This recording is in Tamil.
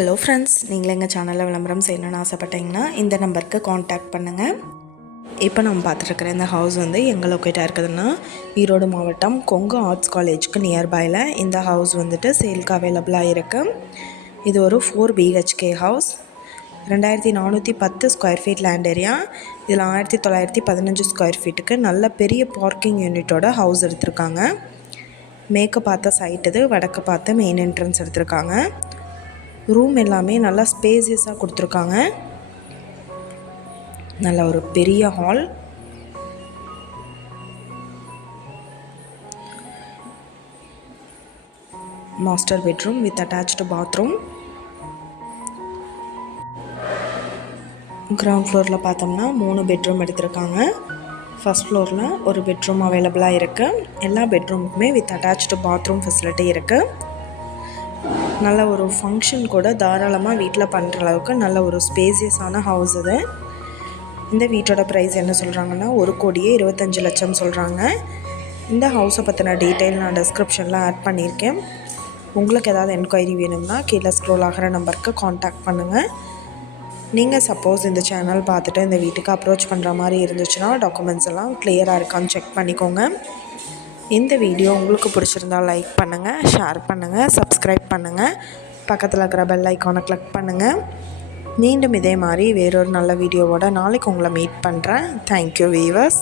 ஹலோ ஃப்ரெண்ட்ஸ், நீங்கள் எங்கள் சேனலில் விளம்பரம் செய்யணும்னு ஆசைப்பட்டீங்கன்னா இந்த நம்பருக்கு காண்டாக்ட் பண்ணுங்கள். இப்போ நம்ம பார்த்துட்ருக்குற இந்த ஹவுஸ் வந்து எங்கே லொக்கேட்டாக இருக்குதுன்னா ஈரோடு மாவட்டம் கொங்கு ஆர்ட்ஸ் காலேஜுக்கு நியர்பையில் இந்த ஹவுஸ் வந்துட்டு சேலுக்கு அவைலபிளாக இருக்குது. இது ஒரு 4 BHK house. 2410 square feet land area. இதில் 1915 ஸ்கொயர் ஃபீட்டுக்கு நல்ல பெரிய பார்க்கிங் யூனிட்டோட ஹவுஸ் எடுத்திருக்காங்க. மேற்கு பார்த்த சைட் இது, வடக்கு பார்த்த மெயின் என்ட்ரன்ஸ் எடுத்திருக்காங்க. ரூம் எல்லாமே நல்லா ஸ்பேசியஸாக கொடுத்துருக்காங்க. நல்ல ஒரு பெரிய hall. Master bedroom with attached bathroom. Ground ஃப்ளோரில் பார்த்தோம்னா 3 பெட்ரூம் எடுத்திருக்காங்க. ஃபஸ்ட் ஃப்ளோரில் ஒரு பெட்ரூம் அவைலபிளாக இருக்குது. எல்லா பெட்ரூமுக்குமே வித் அட்டாச்டு பாத்ரூம் ஃபெசிலிட்டி இருக்குது. நல்ல ஒரு ஃபங்க்ஷன் கூட தாராளமாக வீட்டில் பண்ணுற அளவுக்கு நல்ல ஒரு ஸ்பேசியஸான ஹவுஸ் இது. இந்த வீட்டோட ப்ரைஸ் என்ன சொல்கிறாங்கன்னா 1,25,00,000 சொல்கிறாங்க. இந்த ஹவுஸை பற்றின டீட்டெயில் நான் டிஸ்கிரிப்ஷனில் ஆட் பண்ணியிருக்கேன். உங்களுக்கு ஏதாவது என்கொயரி வேணும்னா கீழே ஸ்க்ரோல் ஆகிற நம்பருக்கு காண்டாக்ட் பண்ணுங்கள். நீங்கள் சப்போஸ் இந்த சேனல் பார்த்துட்டு இந்த வீட்டுக்கு அப்ரோச் பண்ணுற மாதிரி இருந்துச்சுன்னா டாக்குமெண்ட்ஸ் எல்லாம் கிளியராக இருக்கான்னு செக் பண்ணிக்கோங்க. இந்த வீடியோ உங்களுக்கு பிடிச்சிருந்தால் லைக் பண்ணுங்கள், ஷேர் பண்ணுங்கள், சப்ஸ்கிரைப் பண்ணுங்கள். பக்கத்தில் இருக்கிற பெல் ஐக்கானை கிளிக் பண்ணுங்கள். மீண்டும் இதே மாதிரி வேறொரு நல்ல வீடியோவோட நாளைக்கு உங்களை மீட் பண்ணுறேன். Thank you viewers.